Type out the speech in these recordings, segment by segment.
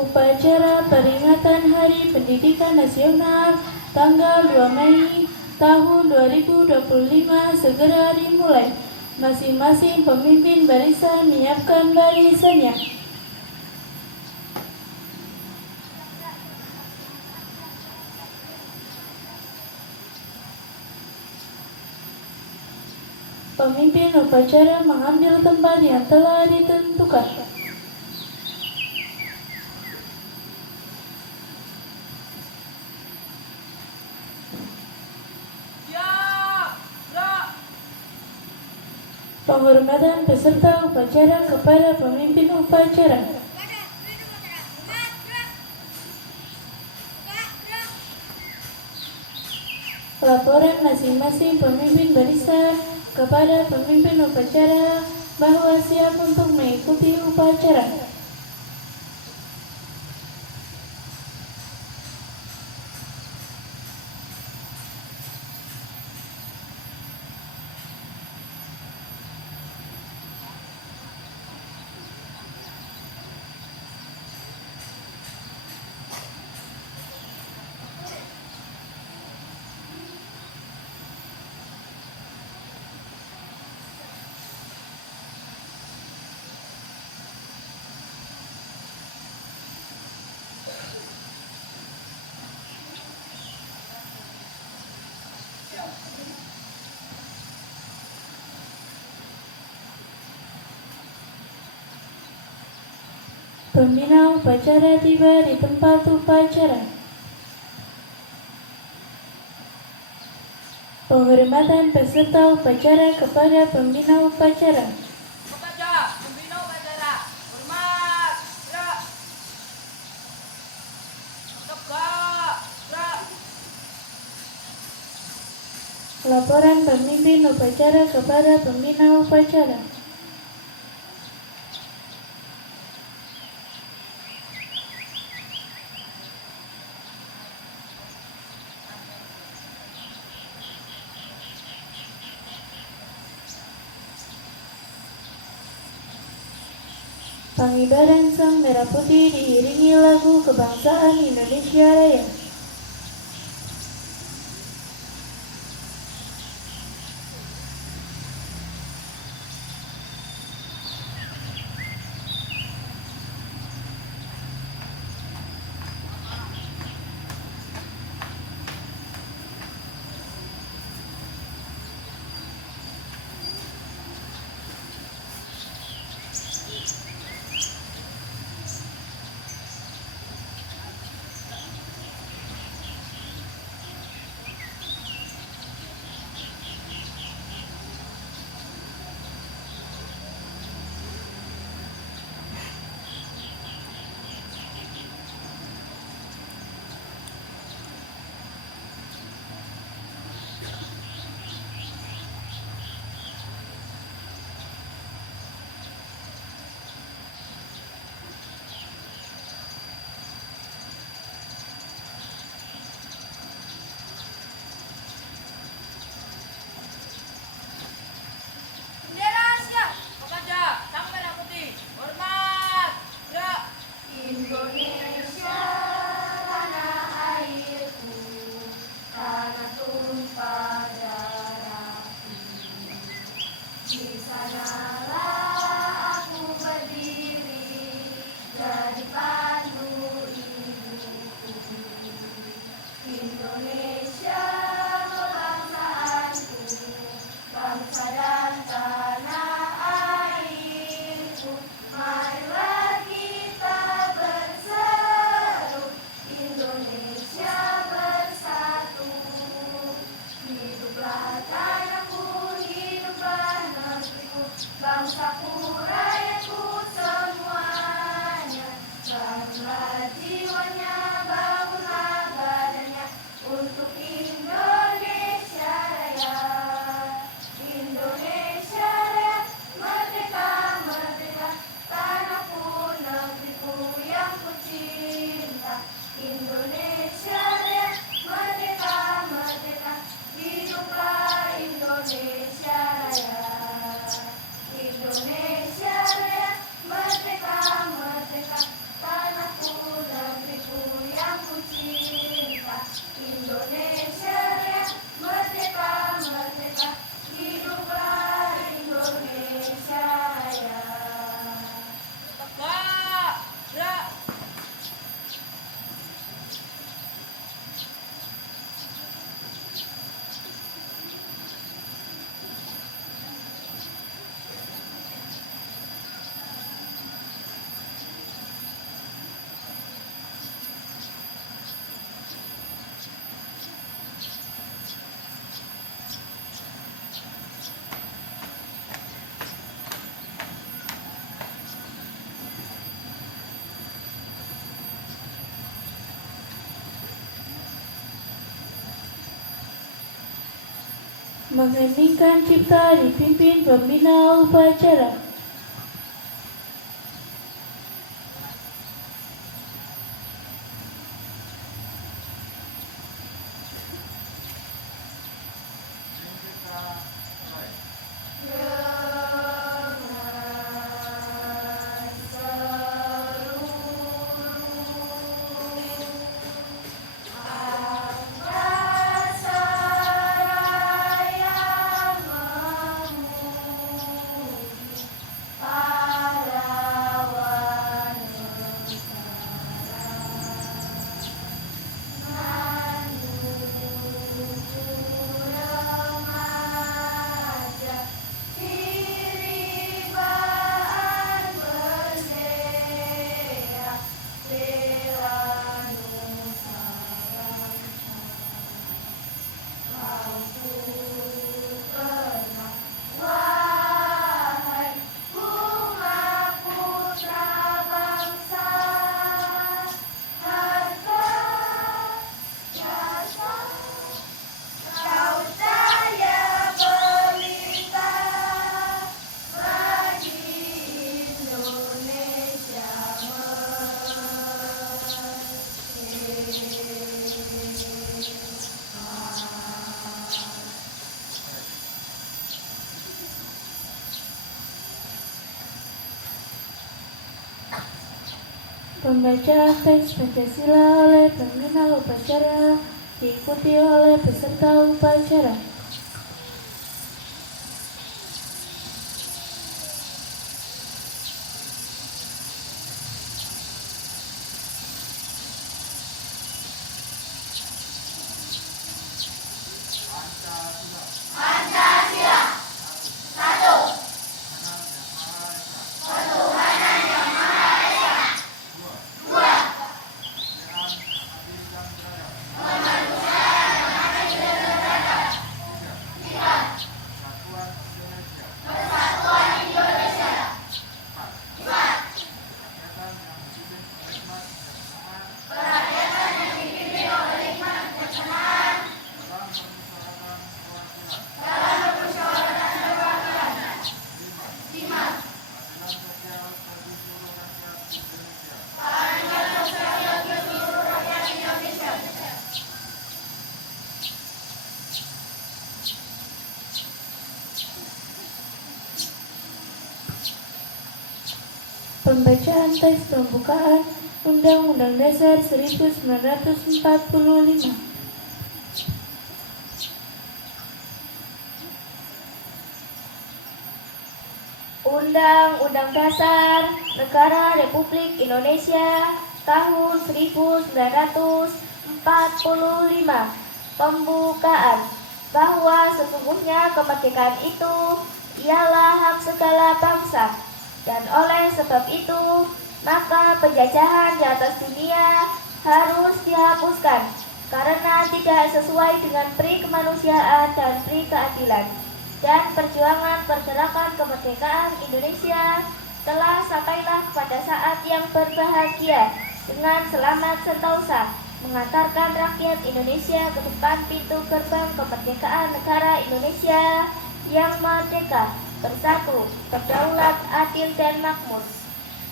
Upacara peringatan Hari Pendidikan Nasional tanggal 2 Mei tahun 2025 segera dimulai. Masing-masing pemimpin barisan menyiapkan barisannya. Pemimpin upacara mengambil tempat yang telah ditentukan. Penghormatan peserta upacara kepada pemimpin upacara. Laporan masing-masing pemimpin barisan kepada pemimpin upacara bahwa siap untuk mengikuti upacara. Pembina upacara tiba di tempat upacara. Penghormatan peserta upacara kepada pembina upacara. Kepada pembina upacara, hormat, gerak. Tegak, gerak. Laporan pemimpin upacara kepada pembina upacara. Pengibaran Sang Merah Putih diiringi lagu kebangsaan Indonesia Raya. Mengheningkan cipta dipimpin pembina upacara. Pembacaan teks Pancasila oleh pembina upacara diikuti oleh peserta upacara. Pembacaan teks pembukaan Undang-Undang Dasar 1945. Undang-Undang Dasar Negara Republik Indonesia tahun 1945. Pembukaan. Bahwa sesungguhnya kemerdekaan itu ialah hak segala bangsa, dan oleh sebab itu maka penjajahan di atas dunia harus dihapuskan karena tidak sesuai dengan pri kemanusiaan dan pri keadilan. Dan perjuangan pergerakan kemerdekaan Indonesia telah sampailah kepada saat yang berbahagia dengan selamat sentosa mengantarkan rakyat Indonesia ke depan pintu gerbang kemerdekaan negara Indonesia yang merdeka, bersatu, berdaulat, adil, dan makmur.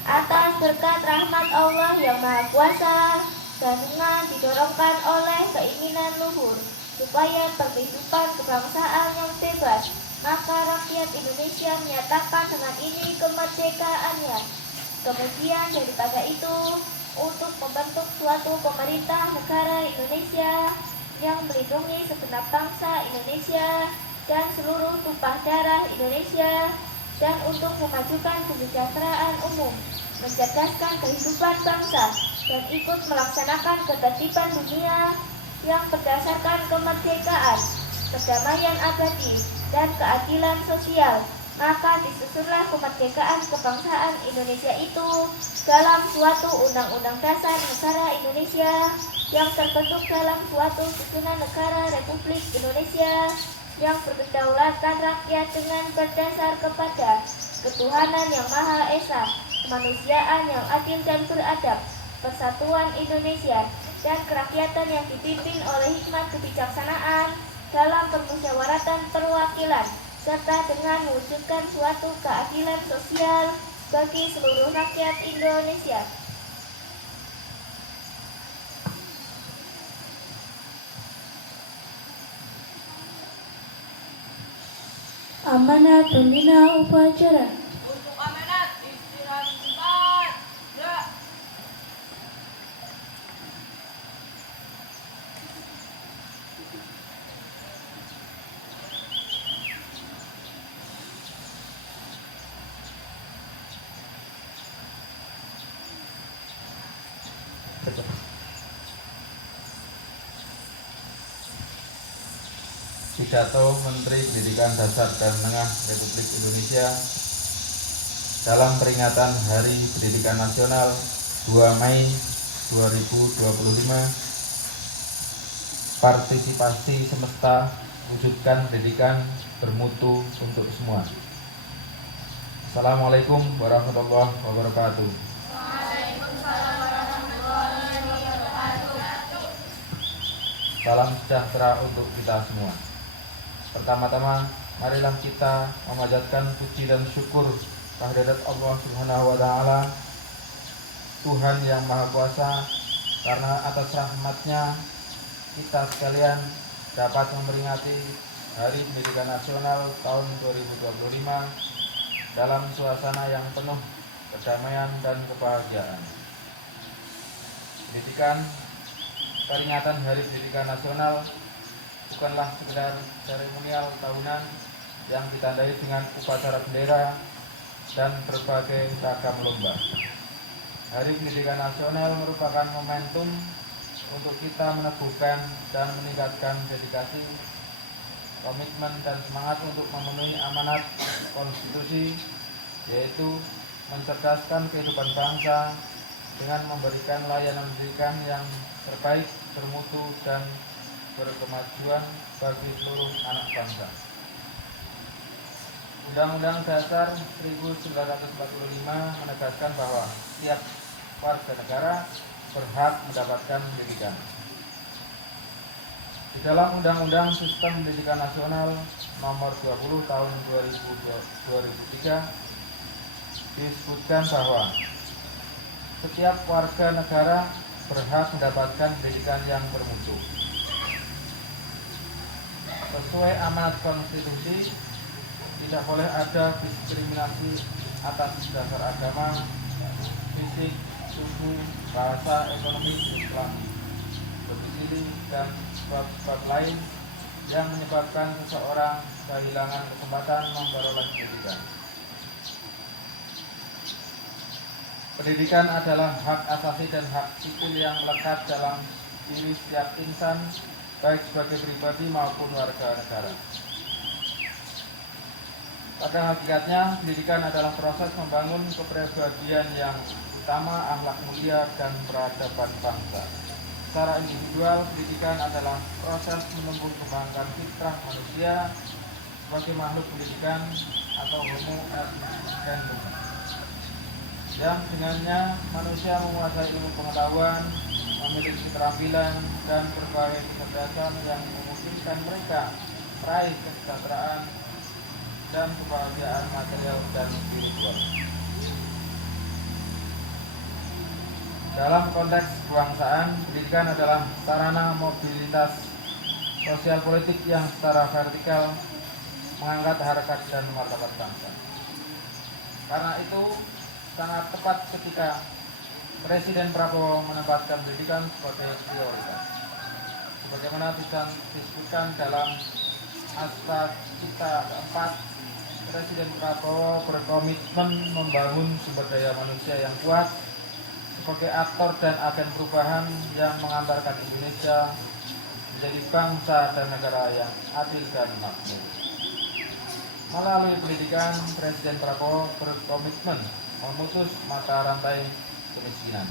Atas berkat rahmat Allah yang Maha Kuasa dan dengan didorongkan oleh keinginan luhur supaya berkehidupan kebangsaan yang bebas, maka rakyat Indonesia menyatakan dengan ini kemerdekaannya. Kemudian daripada itu, untuk membentuk suatu pemerintah negara Indonesia yang melindungi segenap bangsa Indonesia dan seluruh tumpah darah Indonesia, dan untuk memajukan kesejahteraan umum, mencerdaskan kehidupan bangsa, dan ikut melaksanakan ketertiban dunia yang berdasarkan kemerdekaan, kedamaian abadi, dan keadilan sosial. Maka disusunlah kemerdekaan kebangsaan Indonesia itu dalam suatu undang-undang dasar negara Indonesia yang terbentuk dalam suatu susunan negara Republik Indonesia yang berkedaulatan rakyat dengan berdasar kepada ketuhanan yang Maha Esa, kemanusiaan yang adil dan beradab, persatuan Indonesia, dan kerakyatan yang dipimpin oleh hikmat kebijaksanaan dalam permusyawaratan perwakilan, serta dengan mewujudkan suatu keadilan sosial bagi seluruh rakyat Indonesia. Amanat pembina upacara. Untuk amanat istirahat sebentar. Gerak. Pidato Menteri Pendidikan Dasar dan Menengah Republik Indonesia dalam peringatan Hari Pendidikan Nasional 2 Mei 2025. Partisipasi semesta, wujudkan pendidikan bermutu untuk semua. Assalamualaikum warahmatullahi wabarakatuh. Salam sejahtera untuk kita semua. Pertama-tama, marilah kita memanjatkan puji dan syukur kehadirat Allah Subhanahu wa Ta'ala, Tuhan yang Maha Kuasa, karena atas rahmat-Nya kita sekalian dapat memperingati Hari Pendidikan Nasional tahun 2025 dalam suasana yang penuh kedamaian dan kebahagiaan. Peringatan Hari Pendidikan Nasional bukanlah sekedar seremonial tahunan yang ditandai dengan upacara bendera dan berbagai ragam lomba. Hari Pendidikan Nasional merupakan momentum untuk kita meneguhkan dan meningkatkan dedikasi, komitmen dan semangat untuk memenuhi amanat konstitusi, yaitu mencerdaskan kehidupan bangsa dengan memberikan layanan pendidikan yang terbaik, bermutu, dan berkemajuan bagi seluruh anak bangsa. Undang-Undang Dasar 1945 menegaskan bahwa setiap warga negara berhak mendapatkan pendidikan. Di dalam Undang-Undang Sistem Pendidikan Nasional Nomor 20 Tahun 2003 disebutkan bahwa setiap warga negara berhak mendapatkan pendidikan yang bermutu. Sesuai amanat konstitusi, tidak boleh ada diskriminasi atas dasar agama, fisik, suku, bahasa, ekonomi, Islam, domisili, dan sebab-sebab lain yang menyebabkan seseorang kehilangan kesempatan memperoleh pendidikan. Pendidikan adalah hak asasi dan hak sipil yang melekat dalam diri setiap insan, baik sebagai pribadi maupun warga negara. Pada hakikatnya, pendidikan adalah proses membangun kepribadian yang utama, akhlak mulia, dan peradaban bangsa. Secara individual, pendidikan adalah proses menumbuh kembangkan fitrah manusia sebagai makhluk pendidikan atau homo erectus, yang dengannya manusia menguasai ilmu pengetahuan, memiliki keterampilan, dan berbagai kecerdasan yang memungkinkan mereka meraih kesejahteraan dan kebahagiaan material dan spiritual. Dalam konteks kebangsaan, pendidikan adalah sarana mobilitas sosial politik yang secara vertikal mengangkat harkat dan martabat bangsa. Karena itu, sangat tepat ketika Presiden Prabowo menempatkan pendidikan sebagai prioritas. Sebagaimana disebutkan dalam Aspar Cita keempat, Presiden Prabowo berkomitmen membangun sumber daya manusia yang kuat sebagai aktor dan agen perubahan yang mengantarkan Indonesia menjadi bangsa dan negara yang adil dan makmur. Melalui pendidikan, Presiden Prabowo berkomitmen memutus mata rantai kemiskinan.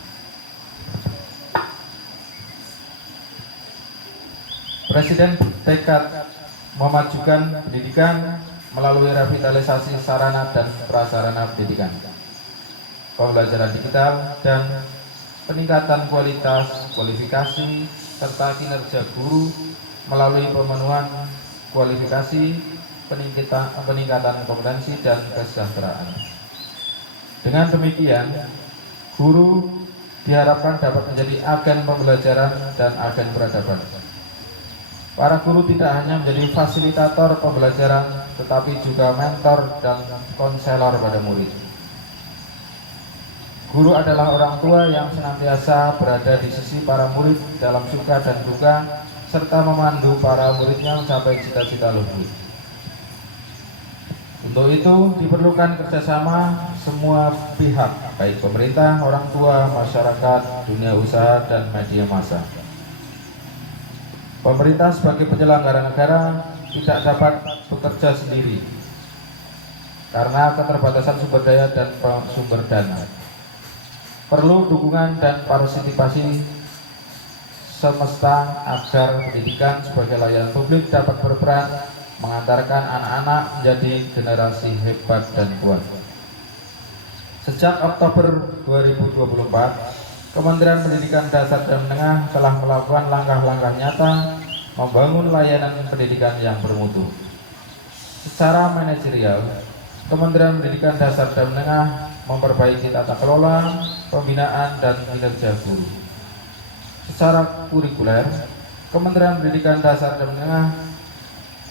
Presiden bertekad memajukan pendidikan melalui revitalisasi sarana dan prasarana pendidikan, pembelajaran digital, dan peningkatan kualitas, kualifikasi, serta kinerja guru melalui pemenuhan kualifikasi, peningkatan kompetensi dan kesejahteraan. Dengan demikian, guru diharapkan dapat menjadi agen pembelajaran dan agen peradaban. Para guru tidak hanya menjadi fasilitator pembelajaran, tetapi juga mentor dan konselor pada murid. Guru adalah orang tua yang senantiasa berada di sisi para murid dalam suka dan duka, serta memandu para muridnya mencapai cita-cita luhur. Untuk itu diperlukan kerjasama semua pihak, baik pemerintah, orang tua, masyarakat, dunia usaha, dan media massa. Pemerintah sebagai penyelenggara negara tidak dapat bekerja sendiri karena keterbatasan sumber daya dan sumber dana. Perlu dukungan dan partisipasi semesta agar pendidikan sebagai layanan publik dapat berperan mengantarkan anak-anak menjadi generasi hebat dan kuat. Sejak Oktober 2024, Kementerian Pendidikan Dasar dan Menengah telah melakukan langkah-langkah nyata membangun layanan pendidikan yang bermutu. Secara manajerial, Kementerian Pendidikan Dasar dan Menengah memperbaiki tata kelola, pembinaan, dan kinerja guru. Secara kurikuler, Kementerian Pendidikan Dasar dan Menengah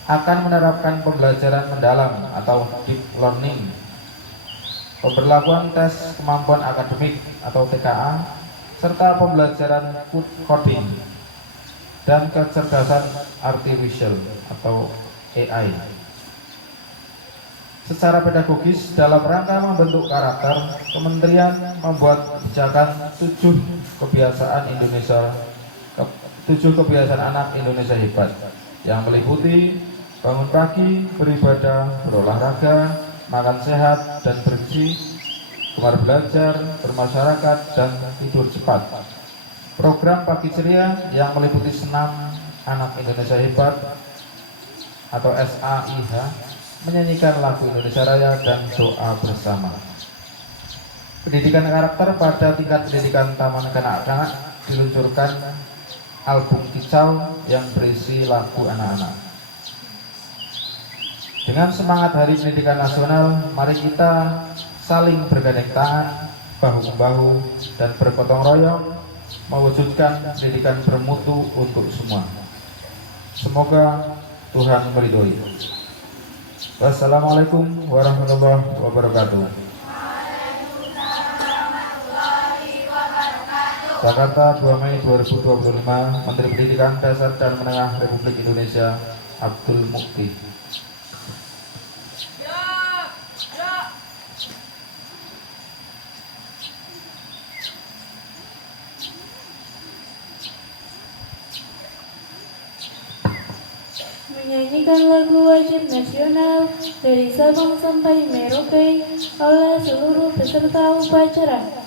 akan menerapkan pembelajaran mendalam atau deep learning, pemberlakuan tes kemampuan akademik atau TKA, serta pembelajaran coding dan kecerdasan artificial atau AI. Secara pedagogis, dalam rangka membentuk karakter, Kementerian membuat kebijakan 7 kebiasaan anak Indonesia hebat yang meliputi bangun pagi, beribadah, berolahraga, makan sehat dan bergizi, gemar belajar, bermasyarakat, dan tidur cepat. Program Pagi Ceria yang meliputi senam anak Indonesia hebat atau SAIH, menyanyikan lagu Indonesia Raya dan doa bersama. Pendidikan karakter pada tingkat pendidikan taman kanak-kanak diluncurkan album kicau yang berisi lagu anak-anak. Dengan semangat Hari Pendidikan Nasional, mari kita saling bergandeng tangan, bahu-membahu, dan bergotong royong mewujudkan pendidikan bermutu untuk semua. Semoga Tuhan meridhoi. Wassalamualaikum warahmatullahi wabarakatuh. Jakarta, 2 Mei 2025, Menteri Pendidikan Dasar dan Menengah Republik Indonesia, Abdul Mukti. Menyanyikan lagu wajib nasional dari Sabang sampai Merauke oleh seluruh peserta upacara.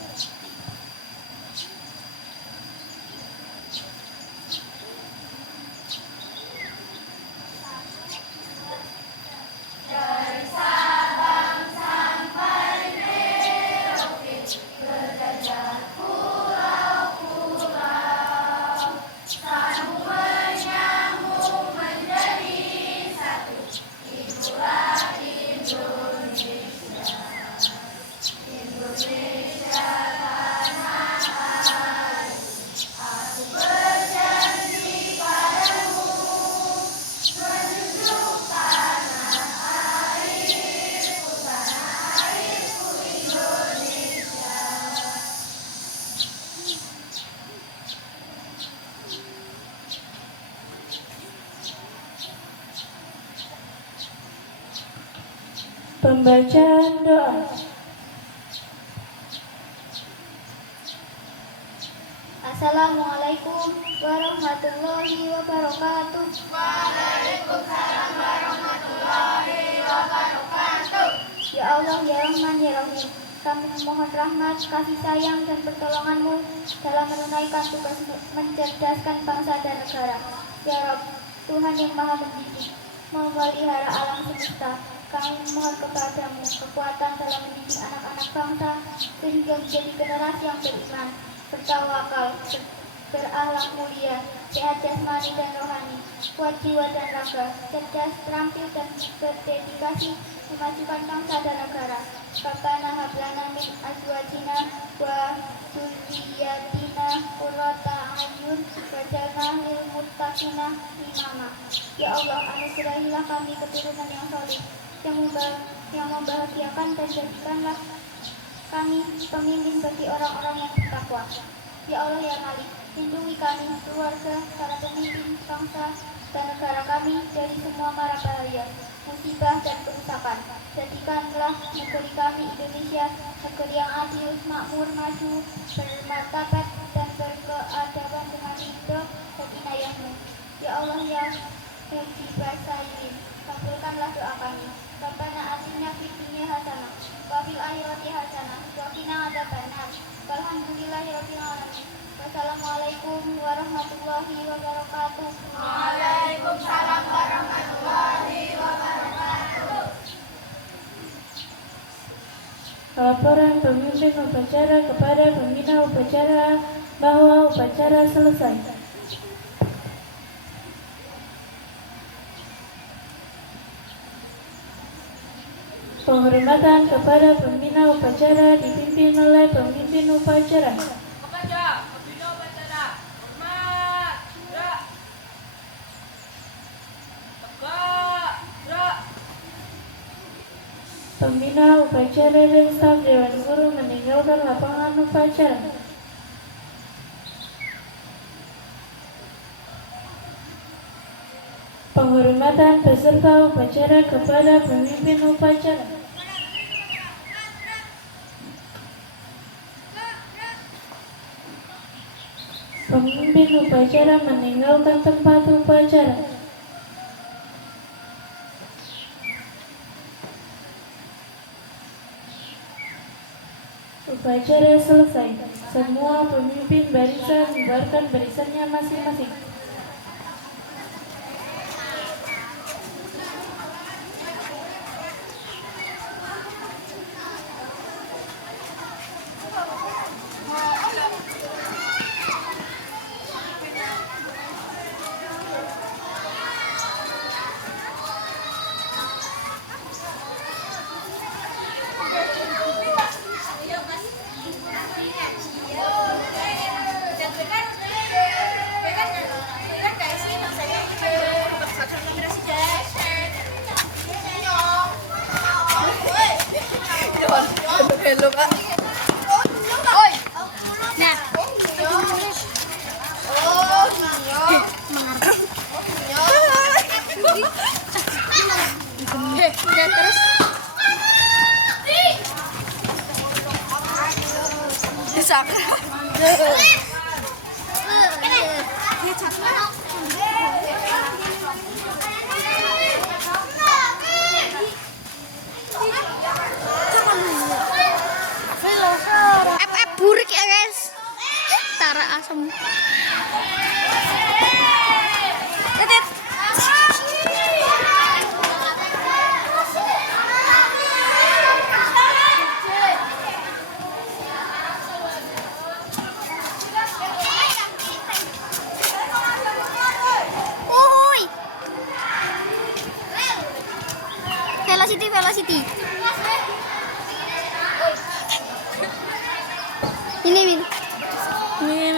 Pembacaan doa. Assalamualaikum warahmatullahi wabarakatuh. Waalaikumsalam warahmatullahi wabarakatuh. Ya Allah, ya Rahman, ya Rahim, kami memohon rahmat, kasih sayang, dan pertolongan-Mu dalam menunaikan tugas mencerdaskan bangsa dan negara. Ya Rabb, Tuhan yang Maha Mendidik, memelihara alam semesta, kami memohon kepada-Mu kekuatan dalam mendidik anak-anak bangsa sehingga menjadi generasi yang beriman, bertawakal, berakhlak mulia, sehat jasmani dan rohani, kuat jiwa dan raga, cerdas, terampil dan berdedikasi memajukan bangsa dan negara. Rabbana hab lana min azwajina wa dzurriyyatina qurrata a'yun waj'alna lil muttaqina imama. Ya Allah, anugerahilah kami keturunan yang saleh, yang membahagiakan, dan jadikanlah kami pemimpin bagi orang-orang yang bertakwa. Ya Allah ya Malik, lindungi kami, keluarga, para pemimpin, bangsa, dan negara kami dari semua mara bahaya, musibah, dan kerusakan. Jadikanlah negeri kami Indonesia negeri yang adil, makmur, maju, bermartabat, dan berkeadaban dengan ridho dan inayahmu. Ya Allah ya Hadi Basayin, kabulkanlah doa kami. Rabbana atina fid dunya hasanah wa fil akhirati hasanah wa qina adzabannar. Walhamdulillahirabbil alamin. Wassalamualaikum warahmatullahi wabarakatuh. Waalaikumsalam warahmatullahi wabarakatuh. Laporan pemimpin upacara kepada pembina upacara bahwa upacara selesai. Penghormatan kepada pembina upacara dipimpin oleh pemimpin upacara. Kepada pembina upacara, hormat, gerak. Tegak, gerak. Pembina upacara dan staf Dewan Guru meninggalkan lapangan upacara. Penghormatan peserta upacara kepada pemimpin upacara. Pemimpin upacara meninggalkan tempat upacara. Upacara selesai. Semua pemimpin barisan membubarkan barisannya masing-masing. Hello, Kak. Oi. Nah. Oh, iya. Udah terus. Disakra. Burik ya guys, tara asam. Tetet. Oi. Velocity. Ini Min. Iya.